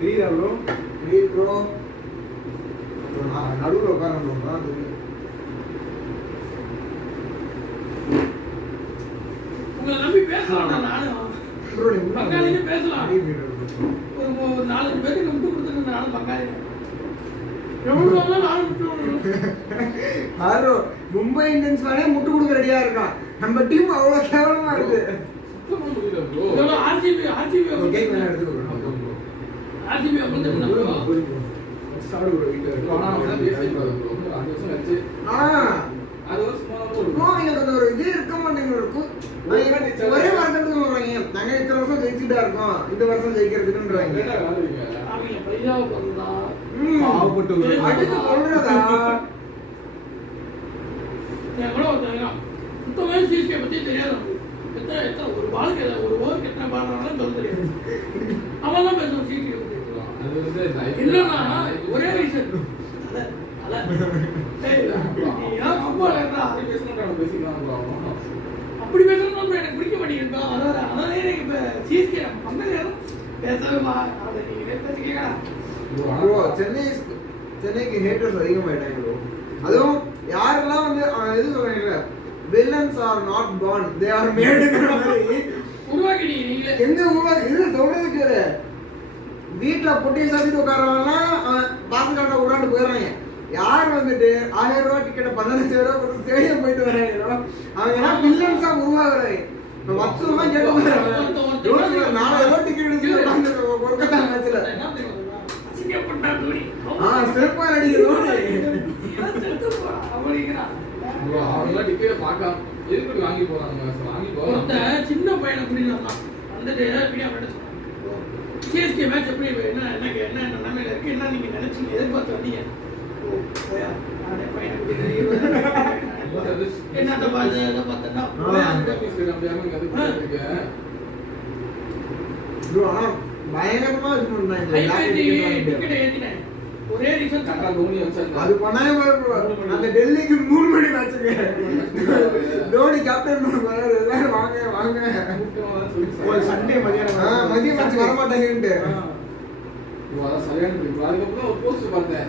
தெரியுதா ப்ரோ? தெரியுது ப்ரோ. நடுவில் உட்காரணும் தான் தெரியும். உங்களை நம்பி பேசலாம் நானும் ப்ரோ நீ பங்காளின்னு பேசலாம். ஒரு 4 பேருக்கு விட்டு கொடுத்துட்டு நானும் பங்காளி எவ்வளோ நானும் விட்டு யாரோ மும்பை இந்தியன்ஸ் வேணே முட்டு கொடுக்க ரெடியா இருக்கான். நம்ம டீம் அவ்வளவு கேவலமா இருக்கு. ஆர்ஜிபி கேக் வேணா எடுத்துக்கோ. ஆர்ஜிபி வந்து சாடு ப்ரோ வீட்ல இருக்கு. ஆனா அவன் பேசிட்டாரு ப்ரோ. அந்த வருஷம் வச்சு அது ஒரு சும்மா ப்ரோ எனக்கு ஒரு இது இருக்க மாட்டேங்குது. ஒரே வார்த்தைக்கு சொல்றாங்க நாங்க இத்தனை வருஷம் ஜெயிச்சுட்டா இருக்கோம், இந்த வருஷம் ஜெயிக்கிறதுக்குன்றாங்க. அவங்க பையாவை பண்ணா பாவப்பட்டு அடுத்து சொல்றதா எவ்வளோ சுத்தமே சிஎஸ்கே பத்தி தெரியாது. எத்தனை ஒரு பாலுக்கு ஒரு ஓவருக்கு எத்தனை பால் சொல்ல தெரியாது. அவன் தான் பேசுவான் சிஎஸ்கே பத்தி. இல்லைன்னா ஒரே ரீசன் அப்படி பேசணும் எனக்கு பிடிக்க மாட்டேங்குது. அதான் எனக்கு இப்ப சிஎஸ்கே பங்காளி பேசவே சென்னைக்கு ஹேட்டர்ஸ் அதிகமாயிட்டாங்க ப்ரோ. அதுவும் யாரெல்லாம் வந்து எது சொல்றாங்க villains are not born they are made உருவாக்கிட்டீங்க நீங்களே. எங்க உருவாக்கி இது சொல்றதுக்கு வீட்டுல பொட்டி சாத்திட்டு உட்காரவெல்லாம் பாசக்காட்ட உட்காந்து போயிடறாங்க. யார் வந்துட்டு 1000 ரூபாய் டிக்கெட்டை 15,000 ரூபாய் கொடுத்து ஸ்டேடியம் போயிட்டு வராங்களோ அவங்க எல்லாம் வில்லன்ஸா உருவாகுறாங்க. இப்ப வருஷமா கேட்டு 4000 ரூபாய் டிக்கெட் எடுத்து கொல்கத்தா மேட்ச்ல சிறப்பா நடிக்கிறோம். சின்ன பையனை புரியலாம் வந்துட்டு சிஎஸ்கே மேட்ச் எப்படி என்ன நிலைமையில இருக்கு, என்ன நீங்க நினைச்சீங்க எதிர்பார்த்து வந்தீங்க. என்னத்த பார்த்து எதை பார்த்தா பயங்கரமா ஒரே ரீசன் அது பண்ணாம அந்த டெல்லிக்கு 3 மணி மேட்சுக்கு தோனி கேப்டன் எல்லாரும் வாங்க வாங்க சண்டே மதிய மேட்ச் வர மாட்டாங்கன்ட்டு சரியான அதுக்கப்புறம் ஒரு போஸ்ட் பார்த்தேன்.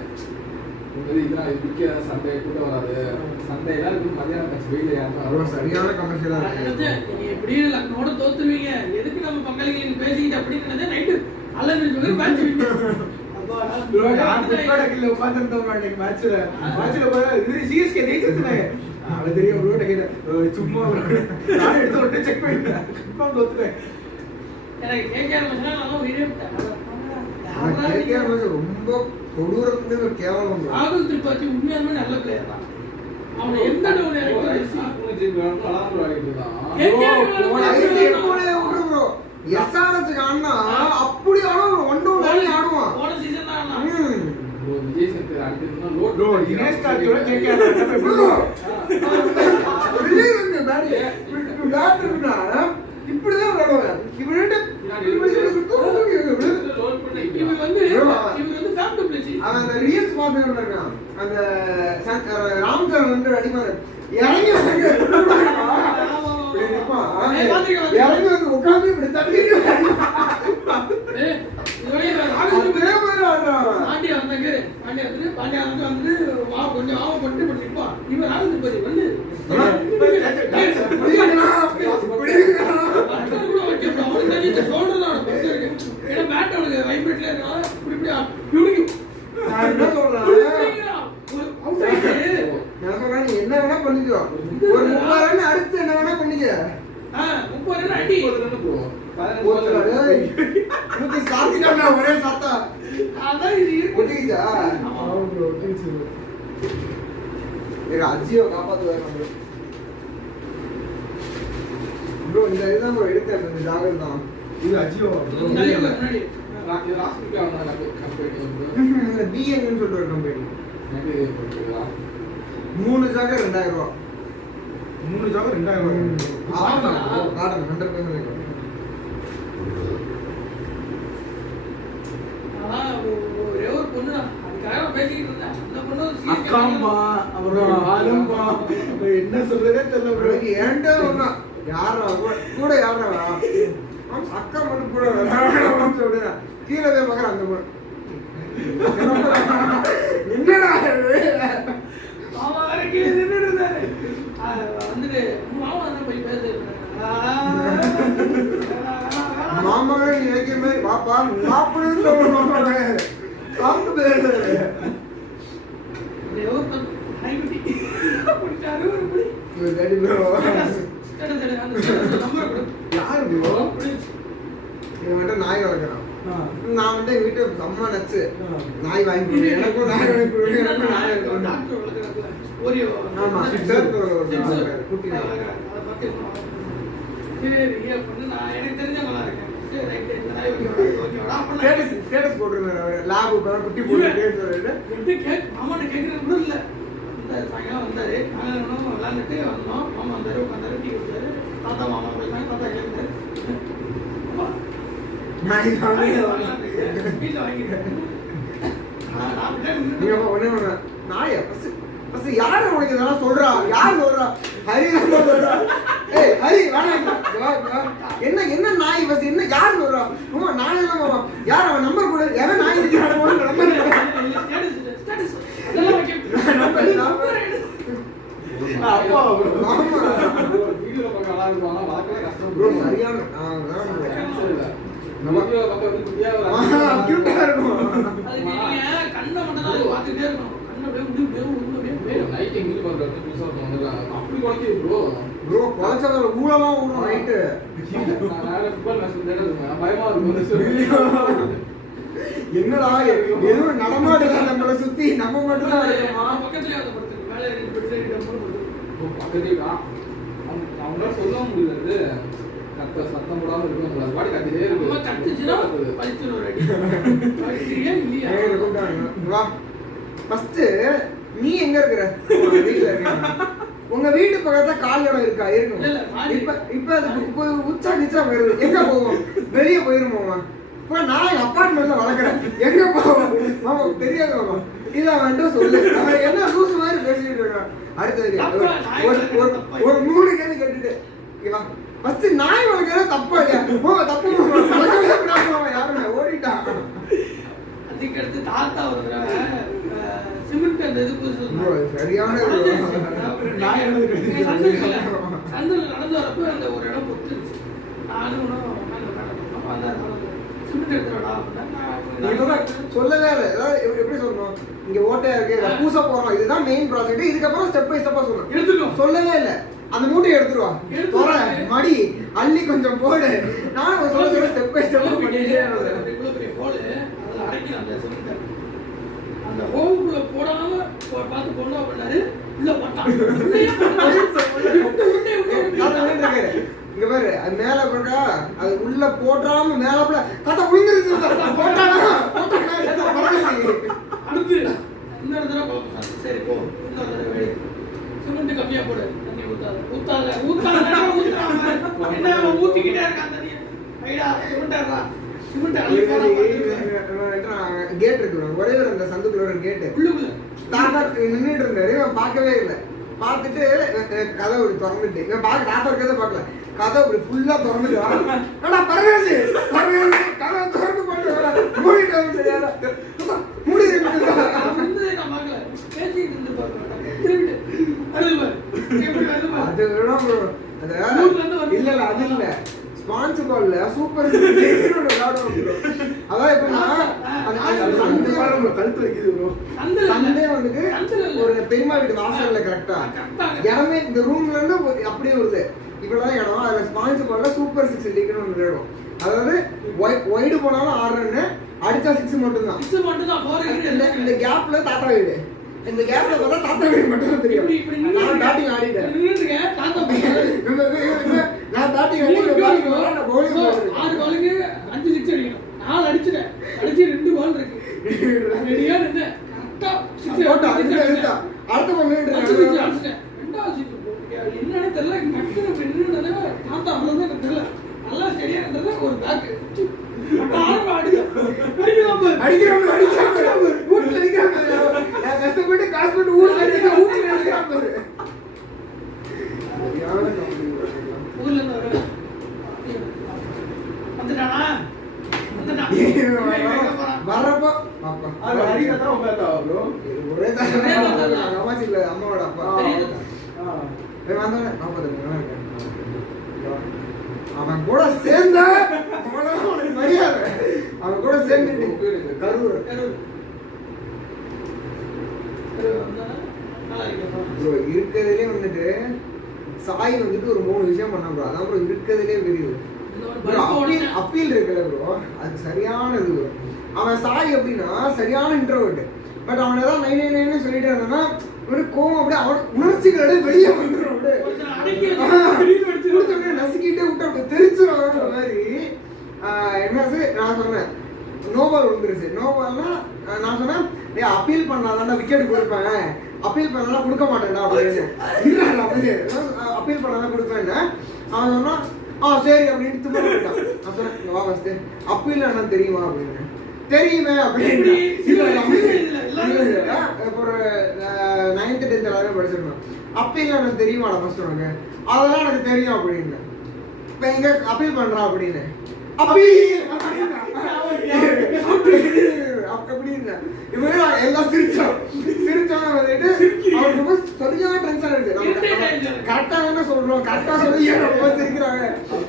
சண்டே கூட வராது, சண்டே எல்லாருக்கும் மதியான மேட்ச் வெயில யாரும் சரியான கமர்ஷியலா இருக்கு. நீங்க எப்படி லக்னோட தோத்துருவீங்க, எதுக்கு நம்ம பங்காளிகளுக்கு பேசிக்கிட்டு அப்படின்னு நைட்டு அல்ல மேட்ச் சும்மா செக் பண்ணிட்டேன் ரொம்ப கொடூரத்துல கேவலம். ராகுல் திரிபாதி உண்மையாலுமே நல்ல பிளேயர் தான். அவனை எந்த அப்படி ஆடுவான். போன சீசன் தான் விஜய் சேதுபதி இப்படிதான் விளையாடுவாங்க. ராம்சரண் வந்து அடிமாரு இறங்கி உட்காந்து இப்படி தள்ளி என்ன வேணா பண்ணிக்கோ. ஒரு 30 ரன் அடுத்து என்ன வேணா பண்ணிக்க. 30 ரன் அடி ஒரே சாத்தா அதான் இது ஒட்டிக்கிச்சா அஜியோ காப்பாத்துவாங்க ப்ரோ. இந்த இதுதான் ப்ரோ எடுத்தேன், இந்த ஜாகர் தான் இது அஜியோ பிஎன்னு சொல்லிட்டு ஒரு கம்பெனி 3 ஜாகர் 2000 ரூபா. 3 ஜாகர் 2000 ரூபா. காட்டன் 100% அக்காம்பா அப்புறம் ஆலம்பா என்ன சொல்றதே தெரியல. ஏன்டா யாரா கூட யாரா அக்கா மட்டும் கூட விடுறேன். கீழே போய் பார்க்குறேன் அந்த பொண்ணு. என்னடா மாமா வேற கீழே நின்னுட்டு இருந்தாரு. வந்துட்டு மாமா தான் போய் பேசுறேன். மாமாவே நினைக்கிற மாதிரி பாப்பா சாப்பிடுன்னு சொல்லுவாங்க. சாப்பிட்டு பேசுறது யாரு ப்ரோ? இவன் வந்துட்டு நாய் வளர்க்குறான். நான் வந்துட்டு எங்க வீட்டு அம்மா நச்சு நாய் வாங்கி கொடுங்க, எனக்கும் நாய் வாங்கி கொடுங்க, எனக்கும் நாய் வாங்கி கொடுங்க. ஆமா சேர்த்து குட்டி ஸ்டேட்டஸ் போட்டுருந்தாரு லேபு குட்டி போட்டு மாமாட்ட கேட்கறது கூட இல்லை. சாயங்காலம் வந்தாரு, நாங்கள் விளையாண்டுட்டு வந்தோம். மாமா வந்தாரு, உட்காந்தாரு, டீ குடிச்சாரு. தாத்தா மாமா போயிட்டாங்க, தாத்தா எழுந்தாரு. வீட்டில் வாங்கிட்டேன். நாயா யாரு உனக்கு இதெல்லாம் சொல்றா? யாரு சொல்றா? ஹரி சொல்றா. ஏய் ஹரி என்ன என்ன நாய் பஸ் என்ன யாரு சொல்றா? நாய் எல்லாம் வரும். யார் அவன் நம்பர் கொடு. எவன் நாய் இருக்கிறான் நம்பர் என்னடா எதுவும் நடமாடுதா நம்மளை சுத்தி நம்ம மட்டும் தான் அவங்களால சொல்ல முடியாது. சத்தம் போடாம இருக்க பாடி கத்திட்டே இருக்கு. நீ எங்க இருக்கிற? வீட்டுல இருக்க. உங்க வீட்டு பக்கத்துல கால் இடம் இருக்கா? இருக்கும். இப்ப அதுக்கு உச்சா நிச்சா வருது. எங்க போவோம்? வெளியே போயிருமோமா? இப்ப நான் அப்பார்ட்மெண்ட்ல வளர்க்குறேன். எங்க போவோம்? மாமா தெரியாது மாமா. இதை வந்துட்டு சொல்லு. என்ன லூஸ் மாதிரி பேசிட்டு இருக்கான். அடுத்தது ஒரு 3 கேள்வி கேட்டுட்டு ஃபர்ஸ்ட் நாய் வளர்க்கறது தப்பா இல்லையா? தப்பு யாருமே ஓடிட்டான். அதுக்கடுத்து தாத்தா ஒரு தடவை சிமெண்ட் அந்த இது சரியான சந்தில் நடந்து வரப்போ அந்த ஒரு இடம் பொத்துருச்சு. நானும் சிமெண்ட் எடுத்துடா சொல்லவே இல்லை. எப்படி சொல்லணும்? இங்க ஓட்டையா இருக்கு, பூச போறோம், இதுதான் மெயின் ப்ராஜெக்ட். இதுக்கப்புறம் ஸ்டெப் பை ஸ்டெப்பா சொல்லணும். எடுத்துக்கோ சொல்லவே இல்லை. அந்த மூட்டையை எடுத்துருவா, மடி அள்ளி கொஞ்சம் போடு. நானும் சொல்ல ஸ்டெப் பை ஸ்டெப் அந்த ஹோமுக்குள்ள போடாம பார்த்து பொண்ணா பண்ணாரு. உள்ள போட்டான். இங்க பாரு, அது மேல போட்டா அது உள்ள போட்டாம மேல கதை உளுந்துருச்சு. அடுத்து இன்னொரு தடவை சரி போ, இன்னொரு தடவை சிமெண்ட் கம்மியா போடு, தண்ணி ஊத்தாத என்ன ஊத்திக்கிட்டே இருக்கான் தண்ணி. ஐயா சிமெண்டா கேட் இருக்கு, ஒரே ஒரு அந்த சந்துக்குள்ள கேட்டு தாத்தா நின்றுட்டு இருந்தாரு. இவன் பார்க்கவே இல்லை. பார்த்துட்டு கதை திறந்துட்டு இவன் பார்க்க தாத்தா இருக்கிறத பார்க்கல. கதை இப்படி ஃபுல்லா திறந்துட்டு பரவாயில்ல கதை திறந்து போட்டு மூடிட்டு மூடி இல்ல அது இல்ல ஸ்பான்சர் கால்ல சூப்பர் அதான் இப்ப கழுத்து வைக்குது ப்ரோ. சண்டே வந்துட்டு ஒரு பெரியமா வீட்டு வாசல்ல கரெக்டா இடமே இந்த ரூம்ல இருந்து அப்படியே வருது. இவ்வளவுதான் இடம். அதுல ஸ்பான்சர் கால்ல சூப்பர் 6 லீக்னு ஒன்று இடம். அதாவது ஒய்டு போனாலும் 6 ரன்னு, அடிச்சா 6 மட்டும் தான். இந்த கேப்ல தாத்தா வீடு, இந்த கேப்ல பார்த்தா தாத்தா வீடு மட்டும் தெரியும். நான் பேட்டிங் ஆடிட்டேன். நான் பேட்டிங் ஆடி 6 பாலுக்கு 5 6 அடிக்கணும். 4 அடிச்சிட்டேன். அடிச்சு 2 பால் இருக்கு. ரெடியா நின்னு கரெக்ட்டா 6 போட்டா. அடுத்த பால் அடிச்சிட்டேன். ரெண்டாவது சீட் என்னன்னு தெரியல. கட்டன பெண்ணுனதே தாத்தா அவ்வளவுதான் எனக்கு தெரியல. நல்லா ஸ்டெடியா இருந்தது. ஒரு பேக் கஷ்டப்பட்டு காசு போட்டு ஊர்ல வந்துட்டானா வரப்போ அப்பா அது ஹரியா தான் உங்க தாத்தா bro ஒரே தான் அம்மாச்சி இல்ல அம்மாவோட அப்பா வந்தோடனே அவன் கூட சேர்ந்த மரியாதை அவன் கூட சேர்ந்து கரூர் இருக்கிறதுலே வந்துட்டு சாய் வந்துட்டு ஒரு 3 விஷயம் பண்ண ப்ரோ அதான் ப்ரோ இருக்கிறதுலே பெரியது அப்பீல் இருக்குல்ல ப்ரோ அது சரியானது ப்ரோ அவன் சாய் எப்படின்னா சரியான இன்ட்ரோவர்ட் பட் அவன் ஏதாவது 999 சொல்லிட்டு இருந்தான்னா ஒரு கோவம் அப்படியே அவன் உணர்ச்சிகளோட வெளியே வந்துடும் நசுக்கிட்டே விட்டு அப்படி தெரிச்சிடும் மாதிரி என்னது நான் சொன்னேன் நோபால் விழுந்துருச்சு நோபால்னா நான் சொன்னேன் அப்பீல் பண்ணாதான் விக்கெட் கொடுப்பேன் அப்பீல் பண்ணலாம் கொடுக்க மாட்டேன்டா அப்படின்னு அப்பீல் பண்ணாதான் கொடுப்பேன் அவன் சொன்னா சரி அப்படின்னு திரும்ப போயிட்டான் நான் சொன்னேன் வா ஃபர்ஸ்ட் அப்பீல் என்னன்னு தெரியுமா அப்படின்னு தெரியுமே அப்படின்னு ஒரு 9th 10th எல்லாரும் படிச்சிருக்கோம் அப்பீல் எனக்கு தெரியுமாடா ஃபர்ஸ்ட் உனக்கு அதெல்லாம் எனக்கு தெரியும் அப்படின்னு இப்ப எங்க அப்பீல் பண்றான் அப்படின்னு அப்படின்னு இவன் எல்லாம் சிரிச்சோம் வந்துட்டு அவருக்கு சரியான டென்ஷன் ஆயிடுச்சு கரெக்டா என்ன சொல்றோம் கரெக்டா சொல்லி சிரிக்கிறாங்க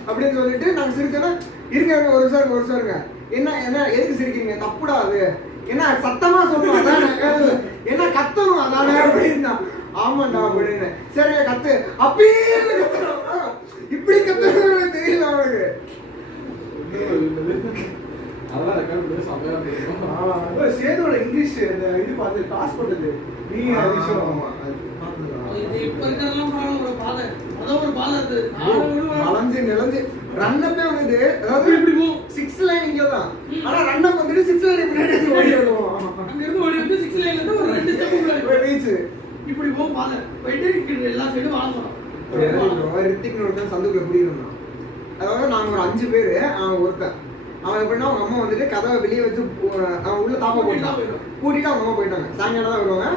அப்படின்னு சொல்லிட்டு நாங்க சிரிச்சோன்னா இருங்க ஒரு சாருங்க என்ன எதுக்கு சிரிக்கிறீங்க தப்புடா அது என்ன சத்தமா சொல்றோம் அதானே என்ன கத்தணும் அதானே அப்படின்னா ஆமாண்டா அப்படின்னு சரி கத்து அப்பீல் இப்படி கத்துறது தெரியல அவனுக்கு அதெல்லாம் ரெக்கார்ட் சமையா தெரியும் சேதோட இங்கிலீஷ் இந்த இது பார்த்து பாஸ் பண்ணது நீ அதிஷம் ஆமா இது இப்ப இருக்கறதெல்லாம் ஒரு பாதை அத ஒரு பாதை அது வளைஞ்சு நிலஞ்சு ரன்னப்பே வந்து அதாவது இப்படி போ 6 லைன் இங்க தான் ஆனா ரன்னப் வந்து 6 லைன் பின்னாடி ஓடி வருவோம் அங்க இருந்து ஓடி வந்து 6 லைன்ல இருந்து ஒரு 2 ஸ்டெப் முன்னாடி ரீச் இப்படி போ பாதை போயிட்டு எல்லா சைடும் வாங்கணும் ரித்திக் ஒருத்தன் சந்துக்குள்ள குடியிருந்தான் அதாவது நாங்க ஒரு 5 பேரு அவன் ஒருத்தன் அவன் எப்படின்னா அவங்க அம்மா வந்துட்டு கதவை வெளியே வச்சு அவன் உள்ள தாப்பா போயிட்டான் கூட்டிட்டு அவங்க அம்மா போயிட்டாங்க சாயங்காலம் தான் வருவாங்க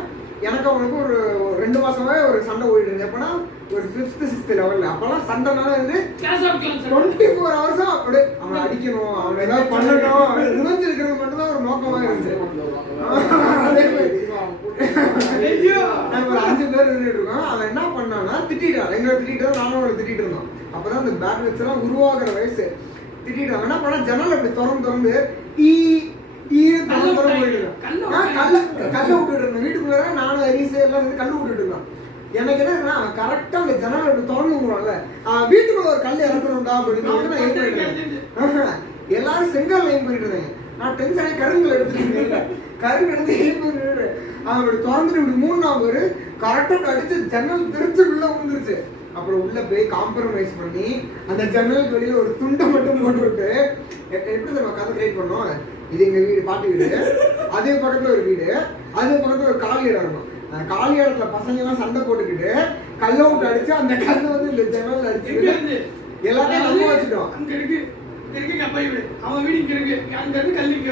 எனக்கு அவனுக்கு ஒரு 2 மாசமாவே ஒரு சண்டை ஓடிட்டு இருந்தது எப்படின்னா ஒரு 5th 6th லெவல்ல அப்பெல்லாம் சண்டைனால வந்து 24 hours அப்படியே அவன் அடிக்கணும் அவன் ஏதாவது பண்ணணும் ரிவெஞ்ச் இருக்கிறது மட்டும் தான் ஒரு நோக்கமா இருந்துச்சு நாங்க ஒரு 5 பேர் இருந்துட்டு இருக்கோம் அவன் என்ன பண்ணான்னா திட்டான் எங்களை திட்டான் நானும் அவனை திட்டிட்டு இருந்தோம் அப்பதான் அந்த பேட் வச்செல்லாம் உருவாக்குற வயசு திட்டிட்டு என்ன பண்ணா ஜன்னல் அப்படி திறந்து கல்ல விட்டுட்டு இருந்தேன் வீட்டுக்குள்ள நானும் அரிசி எல்லாம் இருந்து கல்லு விட்டுட்டு இருக்கான் எனக்கு என்ன கரெக்டா அந்த ஜன்னல் அப்படி திறந்துங்களாம்ல வீட்டுக்குள்ள ஒரு கல் இறக்கணும்டா அப்படின்னு எல்லாரும் செங்கல் எய்ம் பண்ணிட்டு இருந்தாங்க நான் டென்ஷன் ஆகி கருங்கல் எடுத்து எய்ம் பண்ணிட்டு அவன் அப்படி திறந்துட்டு இப்படி 3 பேரு கரெக்டா அடிச்சு ஜன்னல் திருச்சு உள்ள விழுந்துருச்சு அப்புறம் உள்ள போய் காம்ப்ரமைஸ் பண்ணி அந்த ஜன்னலுக்கு வெளியில ஒரு துண்டை மட்டும் போட்டு விட்டு எப்படி நம்ம கதை கிரியேட் பண்ணோம் இது எங்க வீடு பாட்டி வீடு அதே பக்கத்துல ஒரு வீடு அதே பக்கத்துல ஒரு காலி இடம் இருக்கும் காலி இடத்துல பசங்க எல்லாம் சண்டை போட்டுக்கிட்டு கல்ல விட்டு அடிச்சு அந்த கல்ல வந்து இந்த ஜன்னல் அடிச்சு எல்லாத்தையும் நம்ப வச்சுட்டோம் அங்க இருக்கு அவன் வீடு இங்க இருக்கு அங்க இருந்து கல்லிக்கு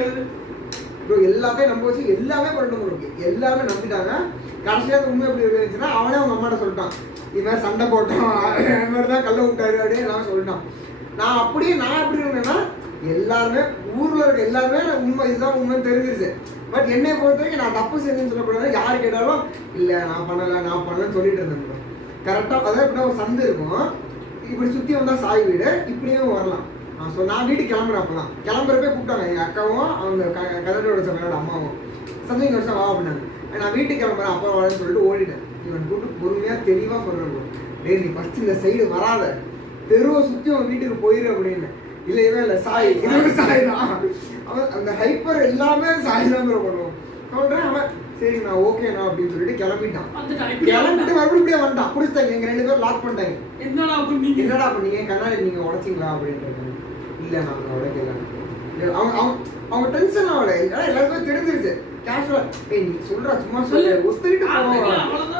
எல்லாத்தையும் நம்ப வச்சு எல்லாமே பண்ணிட்டு எல்லாமே நம்பிட்டாங்க கடைசியா உண்மை எப்படி இருந்துச்சுன்னா அவனே அவங்க அம்மாட்ட சொல்லிட்டான் இது மாதிரி சண்டை போட்டோம் அது மாதிரி தான் கல்ல விட்டாரு அப்படின்னு எல்லாம் சொல்லிட்டான் நான் எப்படி இருந்தேன்னா எல்லாருமே ஊர்ல இருக்க எல்லாருமே உண்மை இதுதான் உண்மைன்னு தெரிஞ்சிருச்சு பட் என்னை பொறுத்த வரைக்கும் நான் தப்பு செஞ்சேன்னு சொல்லக்கூடாது யாரு கேட்டாலும் இல்லை நான் பண்ணலன்னு சொல்லிட்டு இருந்தேன் கரெக்டா அதாவது எப்படின்னா ஒரு சந்து இருக்கும் இப்படி சுத்தி வந்தா சாய் வீடு இப்படியும் வரலாம் நான் வீட்டுக்கு கிளம்புறேன் அப்பதான் கிளம்புறப்பே கூப்பிட்டாங்க எங்க அக்காவும் அவங்க கதரோட சொன்னோட அம்மாவும் சந்தோஷம் வருஷம் வா அப்படின்னாங்க நான் வீட்டுக்கு கிளம்புறேன் அப்பா வரேன்னு சொல்லிட்டு ஓடிட்டேன் இவன் கூப்பிட்டு பொறுமையா தெளிவா சொல்றேன் டேய் நீ ஃபர்ஸ்ட் இந்த சைடு வராத தெருவை சுத்தி உன் வீட்டுக்கு போயிரு அப்படின்னு இல்ல சாய் சாய் தான் அவன் அந்த ஹைப்பர் எல்லாமே சாய் தான் பண்ணுவோம் சொல்றேன் அவன் சரி நான் ஓகேண்ணா அப்படின்னு சொல்லிட்டு கிளம்பிட்டான் கிளம்பிட்டு மறுபடியும் வந்துட்டான் பிடிச்சிட்டாங்க எங்க 2 பேரும் லாக் பண்ணிட்டாங்க என்னடா பண்ணீங்க கண்ணாடி நீங்க உடைச்சிங்களா அப்படின்ட்டு இல்ல நாங்க உடைக்கல அவங்க டென்ஷன் ஆகல எல்லாருக்கும் தெரிஞ்சிருச்சு கேஷுவலா நீ சொல்ற சும்மா சொல்ல ஒத்துக்கிட்டு போவோம்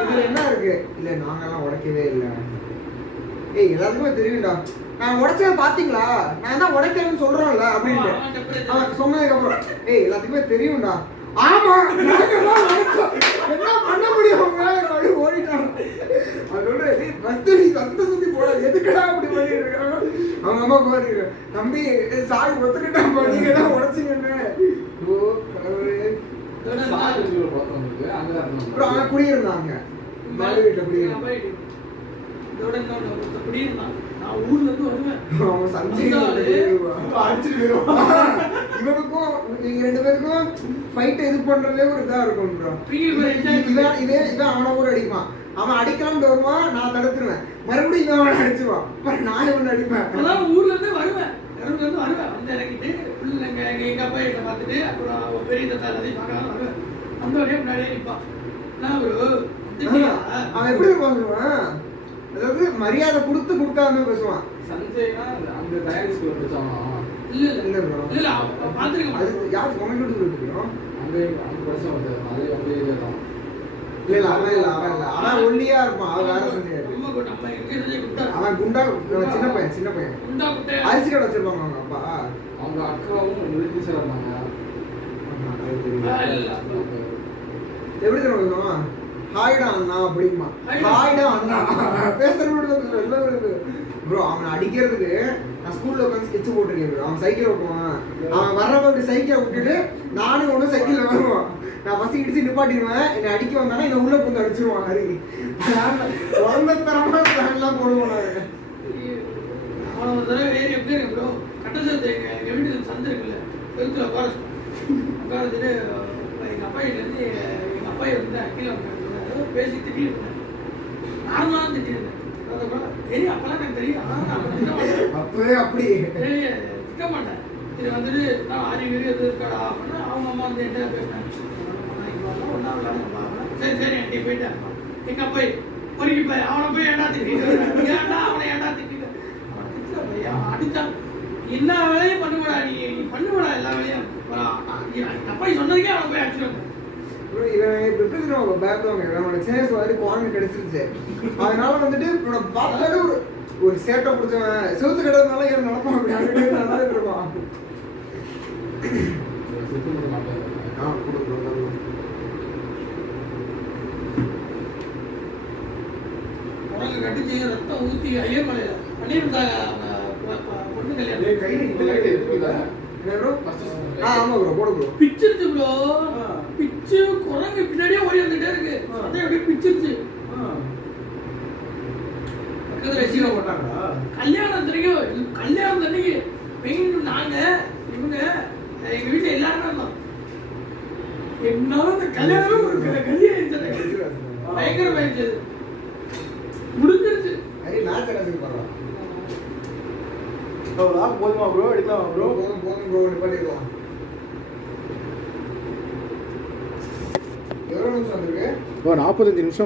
இதுல என்ன இருக்கு இல்ல நாங்கெல்லாம் உடைக்கவே இல்லை எல்லாருக்குமே தெரியும்டா நான் உடைச்சத பாத்தீங்களா நான் தான் உடைக்கிறேன்னு சொல்றேன்ல அப்படின்ட்டு அவன் சொன்னதுக்கு அப்புறம் எல்லாத்துக்குமே தெரியும்டா ஆமா என்ன பண்ண முடியும் ஓடிட்டான் அதோட அந்த சுத்தி போட எதுக்கடா அப்படி பண்ணிட்டு இருக்காங்க அவங்க அம்மா பாருங்க தம்பி சாய் ஒத்துக்கிட்டா நீங்க தான் உடைச்சிங்கன்னு அங்கதான் இருந்தோம். அப்புறம் அவன் குடியிருந்தாங்க மேல வீட்டுல குடியிருந்தான். இதோட இன்னொரு குடியிருந்தான். நான் ஊர்ல இருந்து வருவேன். அவன் சஞ்சய் அடிச்சுட்டு போயிடுவான். இவனுக்கும் இவங்க 2 பேருக்கும் ஃபைட் இது பண்றதே ஒரு இதா இருக்கும் bro. இவன் அவனை கூட அடிப்பான். அவன் அடிக்கலாம்னு வருவான், நான் தடுத்துருவேன். மறுபடியும் இவன் அவனை அடிச்சுவான். அப்புறம் நான் இவனை அடிப்பேன். அதான் ஊர்ல இருந்து வருவேன். வந்து இறங்கிட்டு எங்க அப்பா கிட்ட பார்த்துட்டு அப்புறம் பெரிய தத்தா எல்லாத்தையும் பார்க்கலாம் வருவேன். அந்த வரையும் முன்னாடியே நிற்பான். நான் அவன் எப்படி பேசுவான், அதாவது மரியாதை கொடுக்காம பேசுவான். சஞ்சய்னா அந்த தயாரி ஸ்கூல்ல படிச்சானா? இல்ல பாத்துருக்கேன். அது யார் கமெண்ட் தெரியும்? அங்க படிச்சா வந்து அதே வந்து இதுதான். இல்ல அவன் ஒல்லியா இருப்பான். அவன் வேற சஞ்சய். அவன் குண்டா சின்ன பையன் அரிசி கடை வச்சிருப்பாங்க அவங்க அப்பா. அவங்க அக்காவும் டீச்சரா இருந்தாங்க. எப்படி தெரியுமா, ஹாய்டா அண்ணா அப்படிமா. ஹாய்டா அண்ணா பேசுறது ப்ரோ. அவனை அடிக்கிறதுக்கு நான் ஸ்கூல்ல உட்காந்து ஸ்கெட்ச் போட்டிருக்கேன். அவன் சைக்கிள் ஓட்டுவான். அவன் வர்றப்ப அப்படி சைக்கிளை விட்டுட்டு நானும் ஒன்றும் சைக்கிள்ல வருவான். நான் ஃபர்ஸ்ட் இடிச்சு நிப்பாட்டிடுவேன். என்னை அடிக்க வந்தானா என்னை உள்ள கொண்டு அடிச்சிருவான். அருகி குழந்தை தரமா பிளான்லாம் போடுவோம். அவன் ஒரு தடவை ஏறி எப்படி இருக்கு ப்ரோ, கட்டசத்து எங்க வீட்டுல சந்தை இருக்குல்ல, செலுத்துல உட்காரச்சுட்டு எங்க அப்பா இருந்து எங்க அப்பா இருந்தேன் கீழே பேசி திட்டிட்டு இருந்தேன். நானும் தான் திட்டிருந்தேன். தெரியும் அப்பெல்லாம் எனக்கு தெரியும். அப்பவே அப்படி திட்ட மாட்டேன். இது வந்துட்டு நான் அறிவு எது இருக்காடா அப்படின்னா அவங்க அம்மா வந்து என்ன பேசினாங்க, ஒன்னா விளையாட சரி என்கிட்ட போயிட்டேன். எங்க அப்பா பொறுக்கி போய் அவனை போய் ஏண்டா திட்டிட்டு ஏன்டா அவனை ஏண்டா திட்டிட்டு அவன் திட்டல பையா அடித்தான். எல்லா வேலையும் பண்ணுவடா, நீ பண்ணுவடா எல்லா வேலையும். அப்பா சொன்னதுக்கே அவனை போய் அடிச்சுட்டு வந்தேன். அதனால வந்துட்டு பார்த்தாலே ஒரு சேட்டை பிடிச்சவன் சிவத்து கிடந்தாலும் ஏன் நடப்பான் அப்படி நடந்துட்டு இருப்பான். உனக்கு கட்டிச்சு ரத்தம் ஊத்தி ஐயமலையில பண்ணியிருந்தாங்க பொண்ணு கல்யாணம். ஆமா ப்ரோ போடு ப்ரோ. பிச்சிருச்சு ப்ரோ, பிச்சு குரங்கு பின்னாடியே ஓடி வந்துட்டே இருக்கு. அதே அப்படியே பிச்சிருச்சு. கல்யாணம் அன்னைக்கு மெயின் நாங்க இவங்க எங்க வீட்டுல எல்லாரும் இருந்தோம். என்னால இந்த கல்யாணம் ஒரு கல்யாணம் பயங்கரமாயிருச்சு. முடிஞ்சிருச்சு. போதுமா ப்ரோ, எடுக்கலாம் ப்ரோ, போதும் ப்ரோ, பண்ணிடலாம். எவ்வளோ நிமிஷம் வந்திருக்கு? 45 நிமிஷம்.